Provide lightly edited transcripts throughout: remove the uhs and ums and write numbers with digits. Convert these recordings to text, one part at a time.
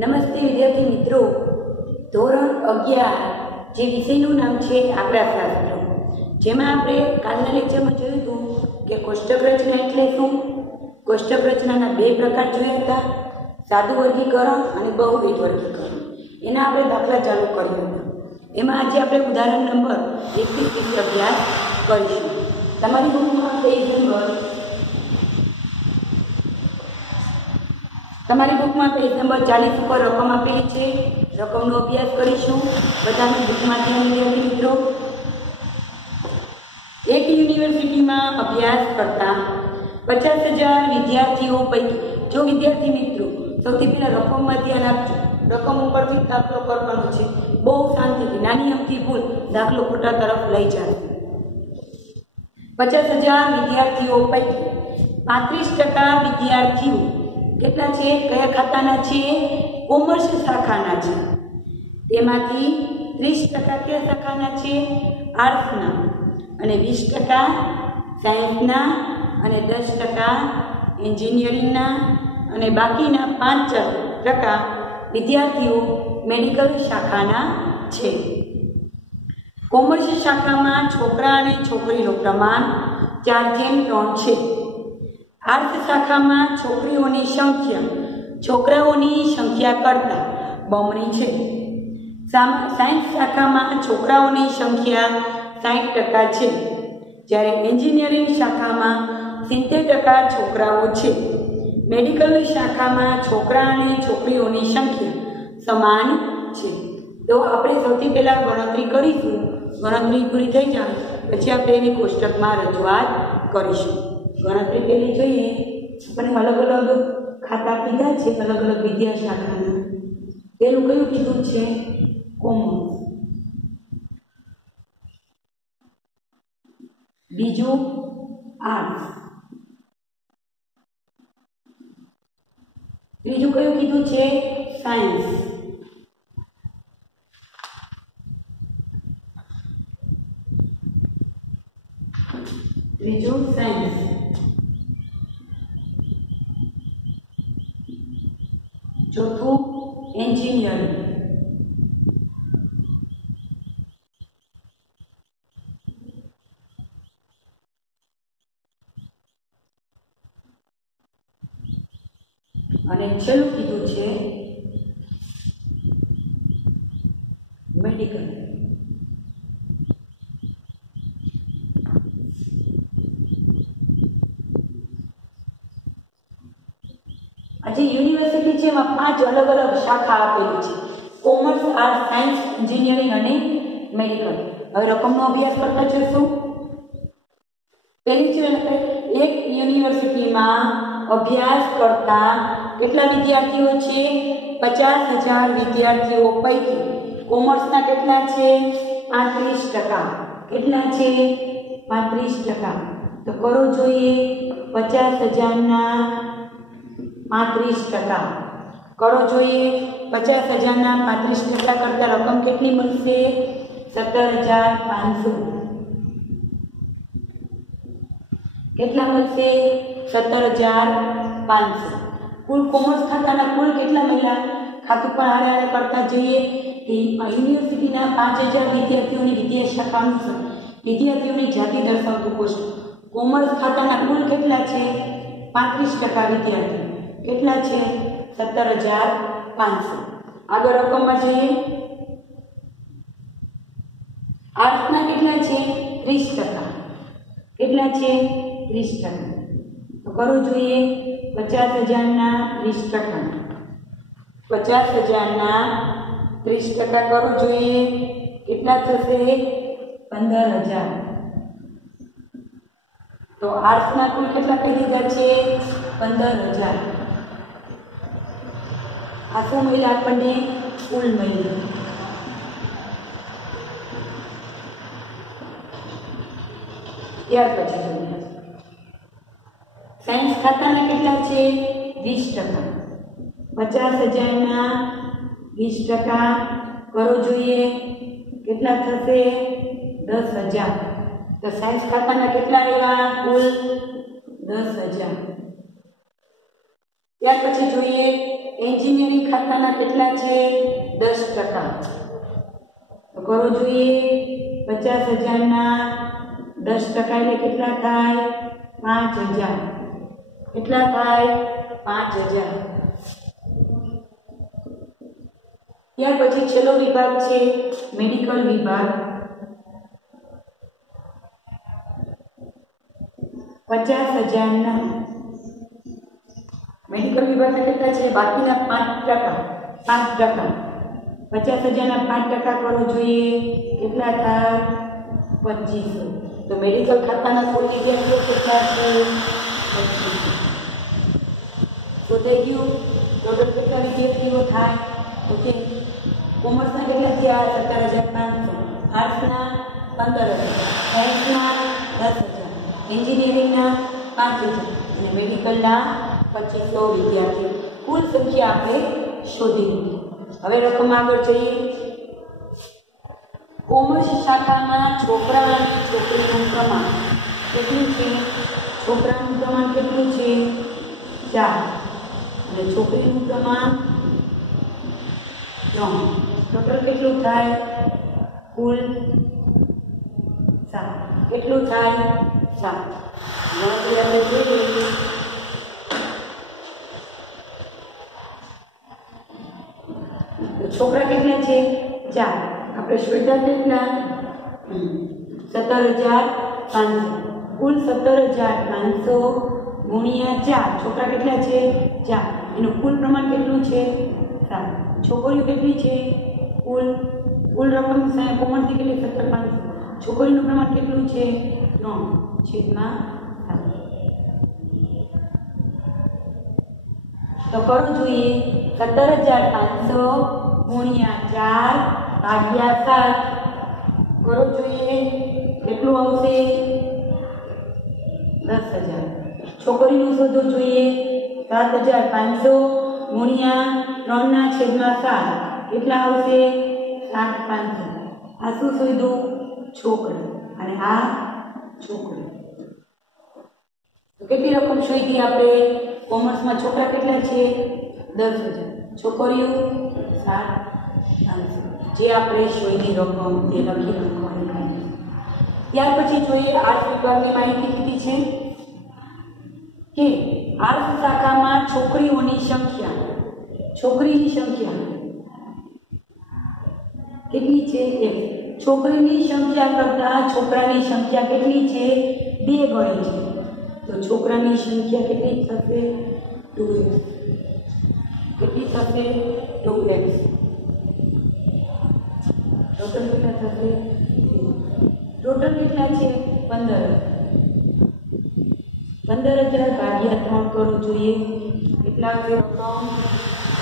નમસ્તે વિદ્યાર્થી મિત્રો, ધોરણ 11 જે વિષયનું નામ છે આંકડાશાસ્ત્ર, જેમાં આપણે કાલના લેક્ચરમાં જોયું હતું કે કોષ્ટક રચના એટલે શું. કોષ્ટક રચનાના બે પ્રકાર જોયા હતા, સાદું વર્ગીકરણ અને બહુવિધ વર્ગીકરણ. એના આપણે દાખલા ચાલુ કર્યા હતા. એમાં આજે આપણે ઉદાહરણ નંબર 21 વિશે અભ્યાસ કરીશું. તમારી બુકમાં પેજ નંબર 40 ઉપર રકમ આપેલી છે. રકમનો અભ્યાસ કરીશું. બધાની બુકમાં ધ્યાન વિદ્યાર્થી મિત્રો. એક યુનિવર્સિટીમાં અભ્યાસ કરતા 50,000 વિદ્યાર્થીઓ પૈકી, જો વિદ્યાર્થી મિત્રો સૌથી પહેલાં રકમમાં ધ્યાન આપજો. રકમ ઉપરથી દાખલો કરવાનો છે. બહુ શાંતિથી, નાની અમથી ભૂલ દાખલો ખોટા તરફ લઈ જાય. 50,000 વિદ્યાર્થીઓ પૈકી 35% વિદ્યાર્થીઓ કેટલા છે? કયા ખાતાના છે? કોમર્સ શાખાના છે. તેમાંથી 30% કયા શાખાના છે? આર્ટ્સના, અને 20% સાયન્સના, અને 10% એન્જિનિયરિંગના, અને બાકીના 5% વિદ્યાર્થીઓ મેડિકલ શાખાના છે. કોમર્સ શાખામાં છોકરા અને છોકરીનું પ્રમાણ 4:3 છે. આર્ટ્સ શાખામાં છોકરીઓની સંખ્યા છોકરાઓની સંખ્યા કરતાં બમણી છે. સાયન્સ શાખામાં છોકરાઓની સંખ્યા 60% છે, જ્યારે એન્જિનિયરિંગ શાખામાં 70% છોકરાઓ છે. મેડિકલ શાખામાં છોકરા અને છોકરીઓની સંખ્યા સમાન છે. તો આપણે સૌથી પહેલાં ગણતરી કરીશું. ગણતરી પૂરી થઈ જાય પછી આપણે એની કોષ્ટકમાં રજૂઆત કરીશું. ગણતરી પહેલી જોઈએ. આપણે અલગ અલગ ખાતા કીધા છે, અલગ અલગ વિદ્યા શાખાના. પેલું કયું કીધું છે? કોમર્સ. બીજું આર્ટ્સ. ત્રીજું કયું કીધું છે? સાયન્સ. ત્રીજું સાયન્સ. ચોથું એન્જિનિયરિંગ. અને છેલ્લું કીધું છે મેડિકલ. આજે યુનિવર્સિટી છે એમાં 5 અલગ અલગ શાખા આપેલી છે: કોમર્સ, આર્ટ્સ, સાયન્સ, એન્જિનિયરિંગ અને મેડિકલ. હવે રકમનો અભ્યાસ કરતા જશું. પહેલી છે એક યુનિવર્સિટીમાં અભ્યાસ કરતા કેટલા વિદ્યાર્થીઓ છે? 50,000 વિદ્યાર્થીઓ પૈકી કોમર્સના કેટલા છે? 35%. કેટલા છે? 35%. તો કરો જોઈએ. 50,000ના 35% કરો જોઈએ. 50,000ના 35% કરતા રકમ કેટલી મળશે? 17,500. કેટલા મળશે? 17,500. કુલ કોમર્સ ખાતાના કુલ કેટલા મળ્યા? ખાતું પણ હારે કરતા જઈએ. યુનિવર્સિટીના 5,000 વિદ્યાર્થીઓની વિદ્યા શાખા વિદ્યાર્થીઓની જાતિ દર્શાવતું કોષ્ટક. કોમર્સ ખાતાના કુલ કેટલા છે? 35% વિદ્યાર્થીઓ. કેટલા છે? 17,500. આગળ રકમમાં જઈએ. આર્ટ્સના કેટલા છે? 30%. કેટલા છે? 30%. તો કરો જોઈએ. 50,000ના 30%. 50,000ના 30% કરો જોઈએ. કેટલા થશે? 15,000. તો આર્ટ્સના કુલ કેટલા કહી દીધા છે? 15,000. આ શું મળ્યા આપણને? કુલ મળ્યું. ત્યાર પછી જોઈએ સાયન્સ ખાતાના કેટલા છે? 20%. 50,000ના 20% કરો જોઈએ. કેટલા થશે? 10,000. તો સાયન્સ ખાતાના કેટલા આવ્યા? કુલ 10,000. ત્યાર પછી જોઈએ એન્જિનિયરિંગ ખાતાના કેટલા છે? 10%. તો કરો જોઈએ 50,000 ના 10% એટલે કેટલા થાય? 5,000. કેટલા થાય? 5,000. ત્યાર પછી છેલ્લો વિભાગ છે મેડિકલ વિભાગ. 50,000 ના મેડિકલ વિભાગના કેટલા છે? બાકીના 5%. 50,000 ના 5% કરો જોઈએ કેટલા થાય? 2,500. તો મેડિકલ ખાતાના કુલ વિદ્યાર્થીઓ કેટલા છે? 2,500. તો થઈ ગયું. ટોટલ કેટલા વિદ્યાર્થીઓ થાય? તો કે કોમર્સના કેટલા થયા? 17,500. આર્ટ્સના 15,000. સાયન્સના 10,000. એન્જિનિયરિંગના 5,000 અને મેડિકલના 2,500 વિદ્યાર્થીઓ. કુલ સંખ્યા આપણે શોધી લીધી. હવે રકમ આગળ જઈએ. કોમર્સ શાખામાં છોકરા અને છોકરીનું પ્રમાણ કેટલું છે? છોકરાનું પ્રમાણ કેટલું છે? 4 અને છોકરીનું પ્રમાણ 3. ટોટલ કેટલું થાય? કુલ 7. કેટલું થાય? 7. ગણતરી આપણે જોઈએ. છોકરા કેટલા છે? 4. આપણે શોધ્યા કેટલા? 17,500. કુલ 17,500 ગુણ્યા 4. છોકરા કેટલા છે? 4. એનું કુલ પ્રમાણ કેટલું છે? 7. છોકરીઓ કેટલી છે? કુલ રકમ કોમર્સની કેટલી? 17,500. છોકરીનું પ્રમાણ કેટલું છે? 3/7. તો કરો જોઈએ 17,500 ગુણ્યા 4 ભાગ્યા 7. કરો જોઈએ કેટલું આવશે? 10,000. છોકરીનું શોધવું જોઈએ 7,500 ગુણ્યા 3/7. કેટલા આવશે? 7,500. આ શું શોધ્યું? છોકરી અને આ છોકરી. તો કેટલી રકમ શોધી આપણે? કોમર્સમાં છોકરા કેટલા છે? 10,000. છોકરીઓ 7,500. જે આપણે શોધી રકમ તે લખી રાખવાની. ત્યાર પછી જોઈએ આર્ટ્સ વિભાગની માહિતી કીધી છે કે આર્ટ્સ શાખામાં છોકરીઓની સંખ્યા કેટલી છે? 1. છોકરીની સંખ્યા કરતાં છોકરાની સંખ્યા કેટલી છે? 2 ગણી છે. તો છોકરાની સંખ્યા કેટલી થશે? 2x. કેટલી થશે? 2x. ટોટલ કેટલા થશે? ટોટલ કેટલા છે? 15,000. 15,000 ભાગ્યા 3 કરવું જોઈએ. કેટલા આવશે રકમ?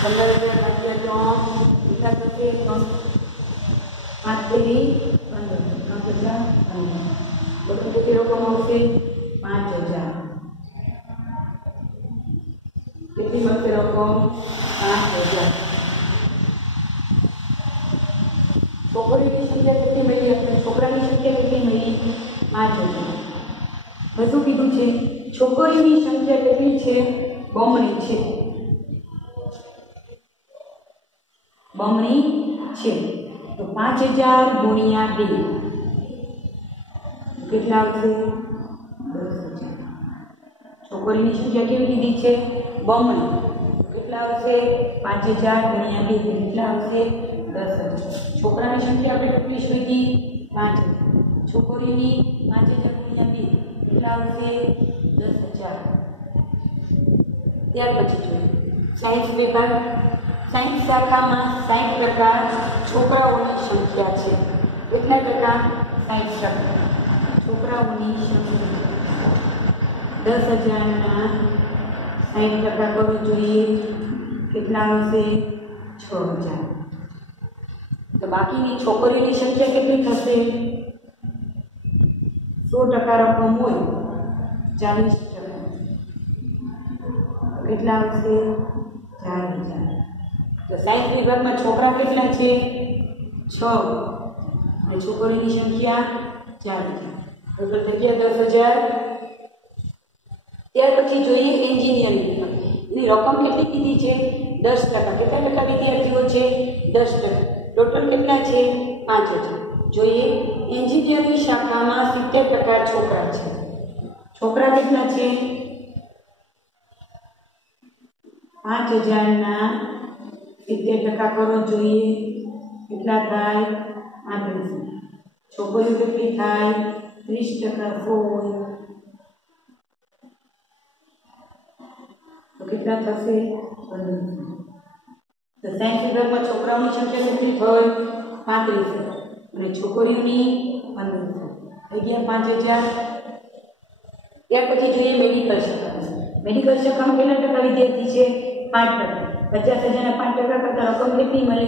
15,000 ભાગ્યા 3 કેટલા થશે? 5,000 ટોટલ કેટલી રકમ આવશે? 5,000. કેટલી મળશે રકમ? 5,000. છોકરીની સંખ્યા કેટલી મળી? આપણે છોકરાની સંખ્યા કેટલી મળી? 5,000. બધું કીધું છે. છોકરીની સંખ્યા કેટલી છે? બમણી છે. તો 5,000 ગુણ્યા 2 કેટલા આવશે? 10,000. છોકરીની સંખ્યા કેવી લીધી છે? બમણી. કેટલા આવશે? 5,000 ગુણ્યા 2 કેટલા આવશે? 10,000. છોકરાની સંખ્યા આપણે કેટલી શોધી? 5,000. છોકરીની 5,000 ગુણ્યા 2 કેટલા આવશે? 10,000. ત્યાર પછી જોઈએ સાયન્સ વિભાગ. સાયન્સ શાખામાં 60% છોકરાઓની સંખ્યા છે. કેટલા ટકા? 60%. છોકરાઓની સંખ્યા 10,000 ના 60% કરવું જોઈએ. કેટલા આવશે? 6,000. તો બાકીની છોકરીઓની સંખ્યા કેટલી થશે? 100% રકમ હોય 40%. કેટલા આવશે? 4,000. તો સાયન્સ વિભાગમાં છોકરા કેટલા છે? 6 અને છોકરીની સંખ્યા 4,000. ટોટલ થઈ ગયા 10,000. ત્યાર પછી જોઈએ એન્જિનિયરિંગ વિભાગ. એની રકમ કેટલી કીધી છે? 10%. કેટલા ટકા વિદ્યાર્થીઓ છે? 10%. ટોટલ કેટલા છે? 5000. જોઈએ એન્જિનિયરિંગ શાખામાં 70% છોકરા છે. છોકરા કેટલા છે? 5000 ના 70% કરો. જોઈએ કેટલા થાય? 35. છોકરીઓ કેટલી થાય? 30%. તો કેટલા થશે? 15. તો સાયન્સ વિભાગમાં છોકરાઓની સંખ્યા કેટલી થઈ? 35 અને છોકરીઓની 15 થઈ ગયા 5000. ત્યાર પછી જોઈએ મેડિકલ શાખા. મેડિકલ શાખામાં કેટલા ટકા વિદ્યાર્થી છે? 5%. 50,000 ના 5% કરતા રકમ કેટલી મળે?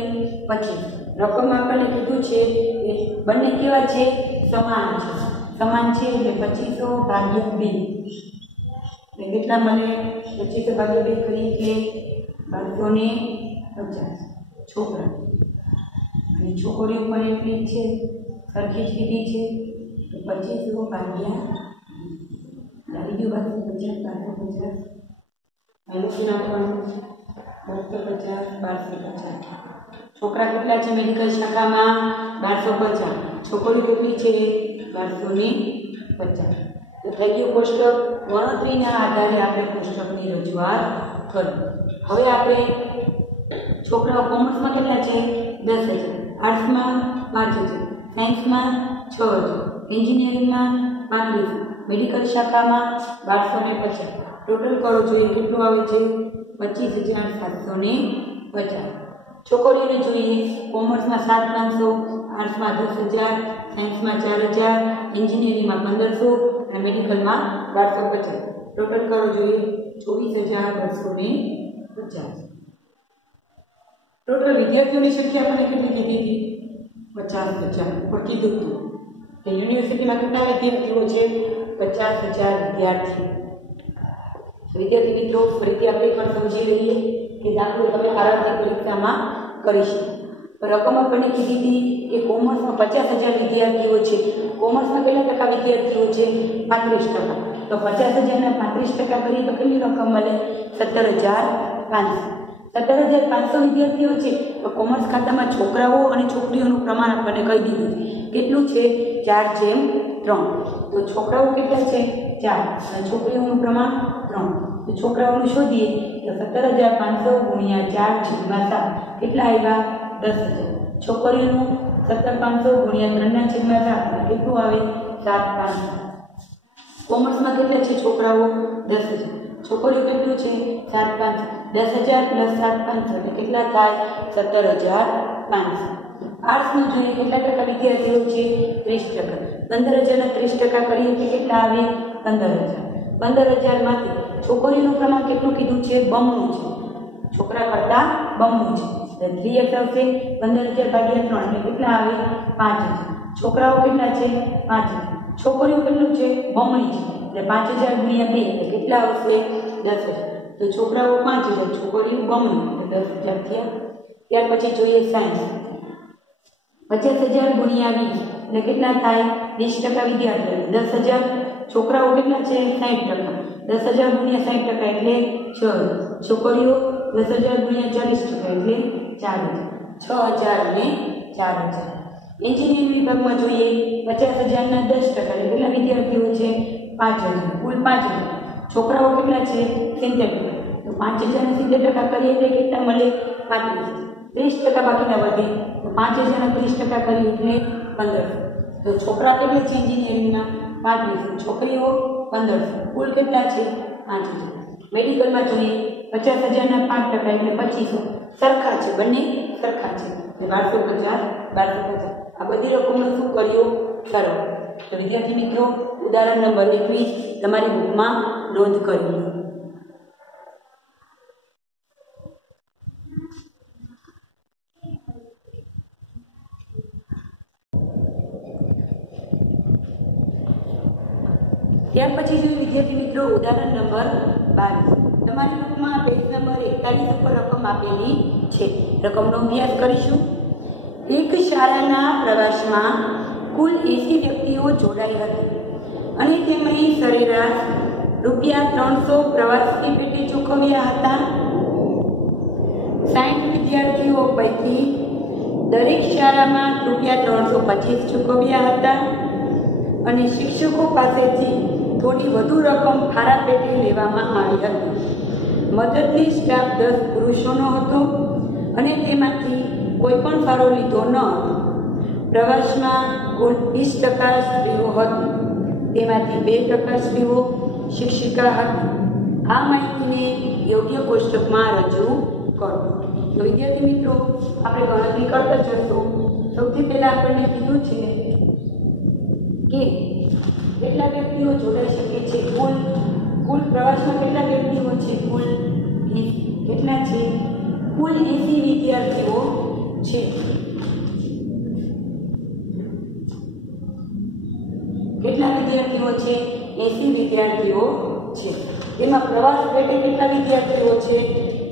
25. રકમ આપણને કીધું છે કે બંને કેવા છે? સમાન છે. સમાન છે એટલે 2500 ભાગ્યા 2 એટલે કેટલા મળે? 2500 ભાગ્યા 2 કરી એટલે 1250 છોકરા અને છોકરીઓ પણ એટલી જ છે, સરખી જ કીધી છે. તો 2500 ભાગ્યા આવી ગયું 1250 માઇનસ નાખવાનું 1250 1250. છોકરા કેટલા છે મેડિકલ શાખામાં? 1250. છોકરીઓ કેટલી છે? 1250. તો થઈ ગયું કોષ્ટક. ગણતરીના આધારે આપણે કોષ્ટકની રજૂઆત કરી. હવે આપણે છોકરાઓ કોમર્સમાં કેટલા છે? 10,000. આર્ટ્સમાં 5,000. સાયન્સમાં 6,000. એન્જિનિયરિંગમાં 35. મેડિકલ શાખામાં 1250. ટોટલ કરો. જોઈએ કેટલું આવે છે? 25,750. છોકરીઓને જોઈએ કોમર્સમાં 7,500, આર્ટ્સમાં 10,000, સાયન્સમાં 4,000, એન્જિનિયરિંગમાં 1,500 અને મેડિકલમાં 1250. ટોટલ કરો. જોઈએ 24,250. ટોટલ વિદ્યાર્થીઓની સંખ્યા આપણને કેટલી કીધી હતી? 50,000 પણ કીધું હતું કે યુનિવર્સિટીમાં કેટલા વિદ્યાર્થીઓ છે? 50,000 વિદ્યાર્થીઓ. વિદ્યાર્થી મિત્રો ફરીથી આપણે પણ સમજી લઈએ કે દાખલો તમે આરંભિક પરીક્ષામાં કરી શકો. રકમ આપણને કીધી હતી કે કોમર્સમાં 50,000 વિદ્યાર્થીઓ છે. કોમર્સમાં કેટલા ટકા વિદ્યાર્થીઓ છે? 35%. તો 50,000 ના 35% કરીએ તો કેટલી રકમ મળે? 17,500. 17,500 વિદ્યાર્થીઓ છે. તો કોમર્સ ખાતામાં છોકરાઓ અને છોકરીઓનું પ્રમાણ આપણને કહી દીધું કેટલું છે? 4:3. તો છોકરાઓ કેટલા છે? 4 અને છોકરીઓનું પ્રમાણ 3. તો છોકરાઓનું શોધીએ તો 17,500 ગુણ્યા 4/7 કેટલા આવ્યા? 10,000. છોકરીઓનું 17,500 ગુણ્યા 3/7 કેટલું આવે? 7,500. કોમર્સમાં કેટલા છે છોકરાઓ? 10,000. છોકરીઓ કેટલું છે? 7,500. 10,000 પ્લસ 7,500 એટલે કેટલા થાય? 17,500. આર્ટ્સમાં જોઈએ કેટલા ટકા વિદ્યાર્થીઓ છે? 30%. 15,000 ના 30% કરીએ તો કેટલા આવે? 15,000. 15,000 માંથી છોકરીઓનું પ્રમાણ કેટલું કીધું છે? બમણું છે. છોકરા કરતા બમણું છે. 3x આવશે. 15,000 ભાગ્યા 3 એટલે કેટલા આવે? 5,000. છોકરાઓ કેટલા છે? 5,000. છોકરીઓ કેટલું છે? બમણી છે. એટલે 5,000 ગુણ્યા 2 એટલે કેટલા આવશે? 10,000. તો છોકરાઓ 5,000, છોકરીઓ બમણી એટલે 10,000 થયા. ત્યાર પછી જોઈએ સાયન્સ. 50,000 ગુણ્યા 20 એટલે કેટલા થાય? 20% વિદ્યાર્થીઓ. 10,000. છોકરાઓ કેટલા છે? 60%. 10,000 ગુણ્યા 60% એટલે 6,000. છોકરીઓ 10,000 ગુણ્યા 40% એટલે 4,000. 6,000 અને 4,000. એન્જિનિયરિંગ વિભાગમાં જોઈએ 50,000 ના 10% એટલે કેટલા વિદ્યાર્થીઓ છે? 5,000. કુલ 5,000. છોકરાઓ કેટલા છે? 70%. તો 5,000 ને 70% કરીએ એટલે કેટલા મળે? 35. 30% બાકીના વધે તો 5,000 ના 30% કરીએ એટલે 1,500. તો છોકરા કેટલા છે એન્જિનિયરિંગમાં? 35. છોકરીઓ 1,500. કુલ કેટલા છે? 5,000. મેડિકલમાં જોઈએ 50,000 ના 5% એટલે 2,500. સરખા છે, બંને સરખા છે. 1250 1250. આ બધી રકમનો શું કર્યો? સરળ. તો વિદ્યાર્થી મિત્રો ઉદાહરણ નંબર 21 તમારી બુકમાં નોંધ કરી લો. ત્યાર પછી જોઈએ વિદ્યાર્થી મિત્રો ઉદાહરણ નંબર 22. તમારી બુકમાં પેજ નંબર 41 ઉપર રકમ આપેલી છે. રકમનો અભ્યાસ કરીશું. એક શાળાના પ્રવાસમાં કુલ 80 વ્યક્તિઓ જોડાઈ હતી અને તેમણે સરેરાશ ₹300 પ્રવાસી પેટે ચૂકવ્યા હતા. 60 વિદ્યાર્થીઓ પૈકી દરેક શાળામાં ₹325 ચૂકવ્યા હતા અને શિક્ષકો પાસેથી થોડી વધુ રકમ ફાળા પેટે લેવામાં આવી હતી. મદદની સ્ટાફ 10 પુરુષોનો હતો અને તેમાંથી કોઈ પણ ફાળો લીધો ન હતો. પ્રવાસમાં કુલ 20% સ્ત્રીઓ હતી, તેમાંથી 2% સ્ત્રીઓ શિક્ષિકા હતી. આ માહિતીને યોગ્ય કોષ્ટકમાં રજૂ કરો. તો વિદ્યાર્થી મિત્રો, આપણે ગણતરી કરતા જશું. સૌથી પહેલાં આપણને કીધું છે કે કેટલા વ્યક્તિઓ જોડાઈ શકે છે. કુલ પ્રવાસમાં કેટલા વ્યક્તિઓ છે? કુલ 80. કેટલા છે? કુલ 80 વિદ્યાર્થીઓ છે. કેટલા વિદ્યાર્થીઓ છે? 80 વિદ્યાર્થીઓ છે. તેમાં પ્રવાસ પેટે કેટલા વિદ્યાર્થીઓ છે?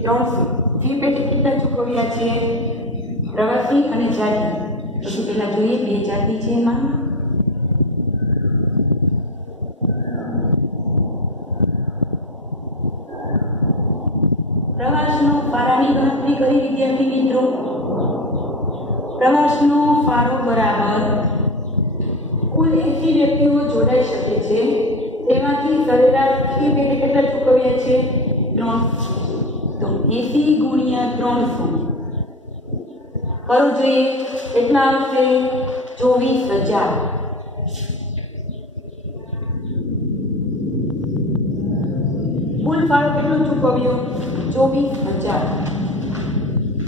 300. ફી પેટે કેટલા ચૂકવ્યા છે? પ્રવાસી અને જાતિ. પછી પહેલા જોઈએ 2 જાતિ છે એમાં. પ્રવાસનો ફાળાની ગણતરી કરી વિદ્યાર્થી મિત્રો. પ્રવાસનો ફાળો બરાબર કુલ 80 વ્યક્તિઓ જોડાઈ શકે છે, તેમાંથી સરેરાશ ફી પેટે કેટલા ચૂકવ્યા છે? 300. તો 80 ગુણ્યા 300 કરો જોઈએ કેટલા આવશે? 24,000. કુલ ફાળો કેટલો ચૂકવ્યો? 24,000.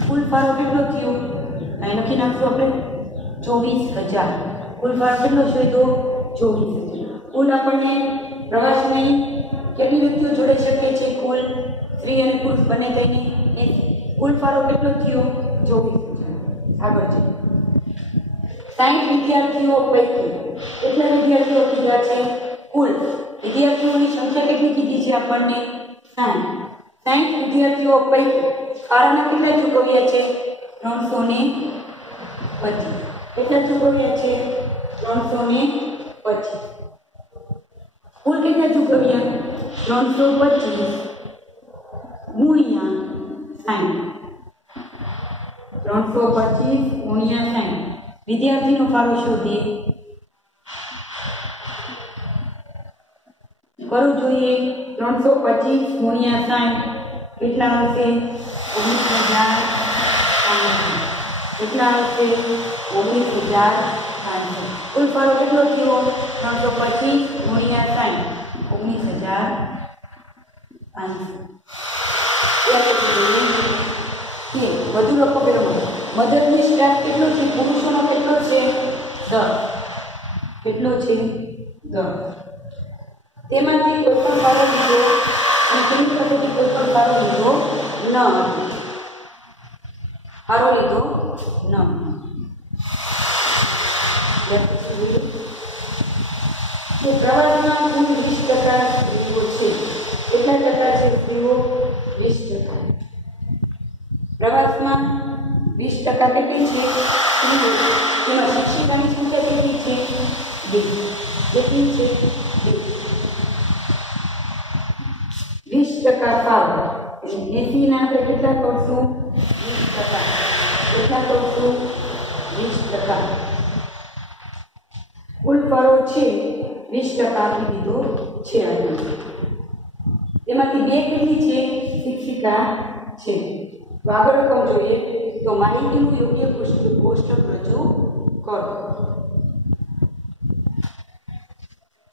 કુલ ફાળો કેટલો થયો? અહીં લખી નાખશું આપણે 24,000. કુલ ફાળો કેટલો શોધ્યો? 24,000. કુલ આપણને પ્રવાસની કેટલી વ્યક્તિઓ જોડાઈ શકે છે? કુલ સ્ત્રી અને પુરુષ બંને થઈને 80. કુલ ફાળો કેટલો થયો? 24,000. આગળ છે 60 વિદ્યાર્થીઓ પૈકી કેટલા વિદ્યાર્થીઓ કીધા છે? કુલ વિદ્યાર્થીઓની સંખ્યા કેટલી કીધી છે આપણને? 60 વિદ્યાર્થીઓ પૈકી ફાળાના કેટલા ચૂકવ્યા છે? 325. કેટલા ચૂકવ્યા છે? 325. કુલ કેટલા ચૂકવ્યા? 325 ગુણ્યા 60. 325 ગુણ્યા 60. વિદ્યાર્થીનો ફાળો શોધીએ. કરવું જોઈએ 325 ગુણ્યા 60 કેટલા આવશે? 19,500. કેટલા આવશે? 19,500. કુલ ફાળો કેટલો થયો? 325 ગુણ્યા 60 19,500. વધુ લોકો પેલો મદદની સ્ટાફ કેટલો છે? પુરુષોનો કેટલો છે? 10. કેટલો છે? 10. તેમાંથી કોઈ પણ ફાળો લીધો અને તેની પાસેથી કોઈ પણ ફાળો લીધો ન હતો. ફાળો લીધો ન. પ્રવાસમાં કુલ 20% સ્ત્રીઓ છે. કેટલા ટકા છે સ્ત્રીઓ? 20%. પ્રવાસમાં 20% કેટલી છે? સ્ત્રીઓ. તેમાં શિક્ષિકાની સંખ્યા કેટલી છે? 2. કેટલી છે? 2. 20% ફાળો એટલે 80 ના આપણે કેટલા કરશું? 20%. કેટલા કરશું? 20%. કુલ ફાળો છે 20% આપી દીધો છે. તેમાંથી 2 કેટલી છે? શિક્ષિકા છે. તો આગળ રકમ જોઈએ તો માહિતીનું યોગ્ય કોષ્ટક રજૂ કરો.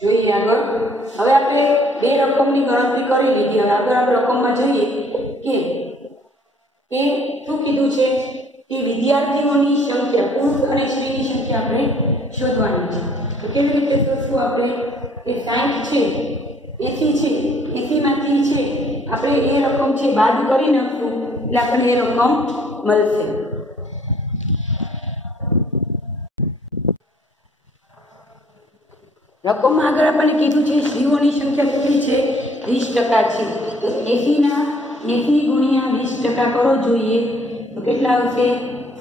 જોઈએ આગળ. હવે આપણે 2 રકમની ગણતરી કરી લીધી. હવે આગળ આપણે રકમમાં જોઈએ કે શું કીધું છે કે વિદ્યાર્થીઓની સંખ્યા પુરુષ અને સ્ત્રીની સંખ્યા આપણે શોધવાની છે. તો કેવી રીતે શોધશું આપણે? કે 60 છે, 80 છે, 80 માંથી છે આપણે એ રકમ છે બાદ કરી નાખશું એટલે આપણને એ રકમ મળશે. રકમમાં આગળ આપણને કીધું છે સ્ત્રીઓની સંખ્યા કેટલી છે? 20% છે. તો 80 ગુણ્યા 20% કરો જોઈએ તો કેટલા આવશે?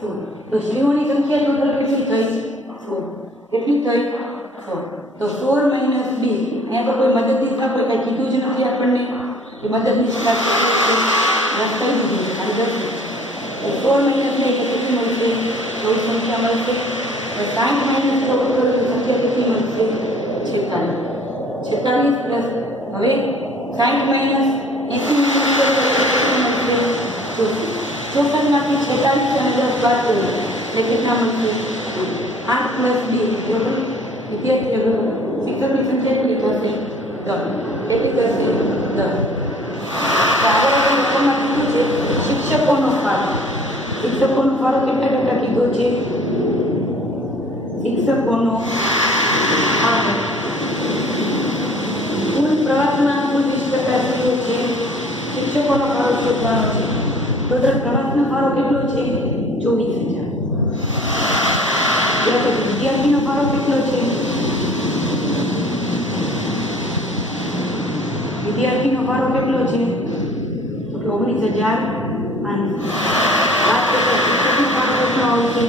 16. તો સ્ત્રીઓની સંખ્યા ટોટલ કેટલી થઈ? 16. કેટલી થઈ? 16. તો 16 - 2. અહીંયા તો કોઈ મદદનીશ આપણે કંઈ કીધું જ નથી આપણને કે મદદનીશ 10 થઈ દીધી. 16 માઇનસ નહીં તો કેટલી મળશે? 14 સંખ્યા મળશે. 60 માઇનસ 14 કરો તો સંખ્યા કેટલી મળશે? 46. 46 પ્લસ હવે 60 માઇનસ 80 માઇનસ કરો તો કેટલી મળશે? 64 માંથી 46 અને 10 બાદ કરીએ એટલે કેટલા મળશે? 8 પ્લસ 2 બરાબર. વિદ્યાર્થીઓ શિક્ષકની સંખ્યા કેટલી થશે? 10. કેટલી થશે? 10. આગળ આપણે લોકોમાં કીધું છે શિક્ષકોનો ફાળો. શિક્ષકોનો ફાળો કેટલા ટકા કીધો છે? શિક્ષકોનો ફાળો કુલ પ્રવાસમાં કુલ 20% કીધો છે. શિક્ષકોનો ફાળો શોધવાનો છે. ટોટલ પ્રવાસનો ફાળો કેટલો છે? 24,000. વિદ્યાર્થીનો ફાળો કેટલો છે? વિદ્યાર્થીનો ફાળો કેટલો છે? 19,500. વાત કરતા શિક્ષકનો ફાળો કેટલો આવશે?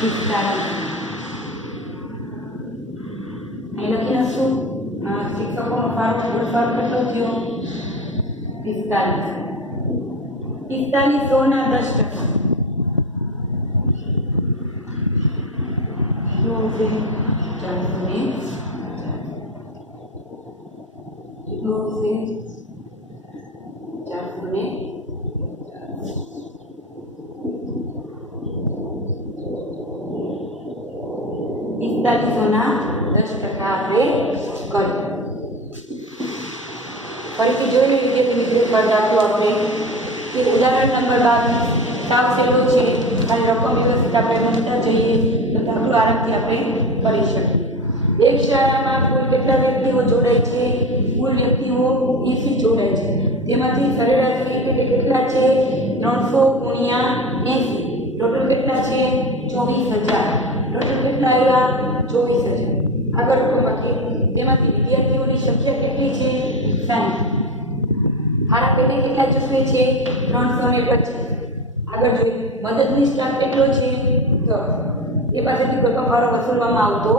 45. અહીં લખી નાખશું શિક્ષકોનો ફાળો કેટલો થયો? 45. 45 ના 10%. શું આવશે? 450. કેટલું આવશે? 450. 45 ના 10% આપણે કર્યું. ફરીથી જોઈએ વિદ્યાર્થી મિત્રો પર દાખલો આપણે કે ઉદાહરણ નંબર 22 સાવ સહેલો છે. ખાલી રકમ વ્યવસ્થિત આપણે ગણતા જઈએ તો દાખલો આરામથી આપણે કરી શકીએ. એક શાળામાં કુલ કેટલા વ્યક્તિઓ જોડાય છે? કુલ વ્યક્તિઓ 80 જોડાય છે. તેમાંથી સરેરાશ એટલે કેટલા છે? 300 ગુણ્યા 80. ટોટલ કેટલા છે? 24,000. ટોટલ કેટલા આવ્યા? 24,000. આગળ રકમમાંથી તેમાંથી વિદ્યાર્થીઓની સંખ્યા કેટલી છે? 60. હારા પેટે કેટલા ચૂકવે છે? 325. આગળ જોઈએ મદદની સ્ટાફ કેટલો છે? 10. એ પાસેથી કોઈ પણ ફાળો વસૂલવામાં આવતો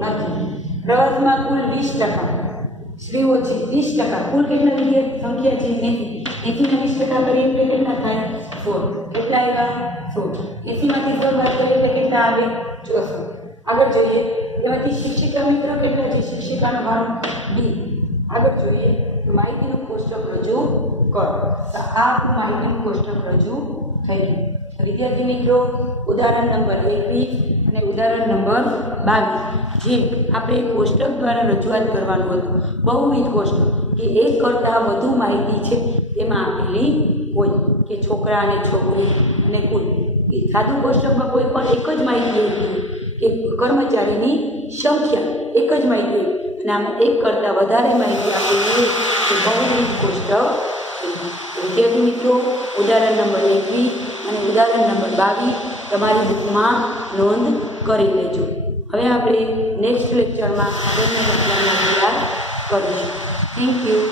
નથી. પ્રવાસમાં કુલ 20%. સ્ત્રીઓ છે 20%. કુલ કેટલા વિદ્યાર્થી સંખ્યા છે? 80 ના 20% કરીએ એટલે કેટલા થાય? 16. કેટલા આવ્યા? 16. 80 માંથી 16 બાદ કરીએ એટલે કેટલા આવે? 64. આગળ જોઈએ તેમાંથી શિક્ષિકા મિત્રો કેટલા છે? શિક્ષિકાનો ફાળો 2. આગળ જોઈએ તો માહિતીનું કોષ્ટક રજૂ કરો. તો આ માહિતીનું કોષ્ટક રજૂ થઈ ગયું. વિદ્યાર્થી મિત્રો ઉદાહરણ નંબર 21 અને ઉદાહરણ નંબર 22 જે આપણે કોષ્ટક દ્વારા રજૂઆત કરવાનું હતું. બહુવિધ કોષ્ટક કે એક કરતાં વધુ માહિતી છે તેમાં આપેલી હોય કે છોકરા અને છોકરી અને કુલ. એ સાદું કોષ્ટકમાં કોઈ પણ એક જ માહિતી હતી કે કર્મચારીની સંખ્યા એક જ માહિતી હોય અને આમાં એક કરતાં વધારે માહિતી આપેલી હોય કે બહુવિધ કોષ્ટક. વિદ્યાર્થી મિત્રો ઉદાહરણ નંબર 21 અને ઉદાહરણ નંબર 22 તમારી બુકમાં નોંધ કરી લેજો. હવે આપણે નેક્સ્ટ લેક્ચરમાં આગળના દાખલાનો અભ્યાસ કરીશું. Thank you.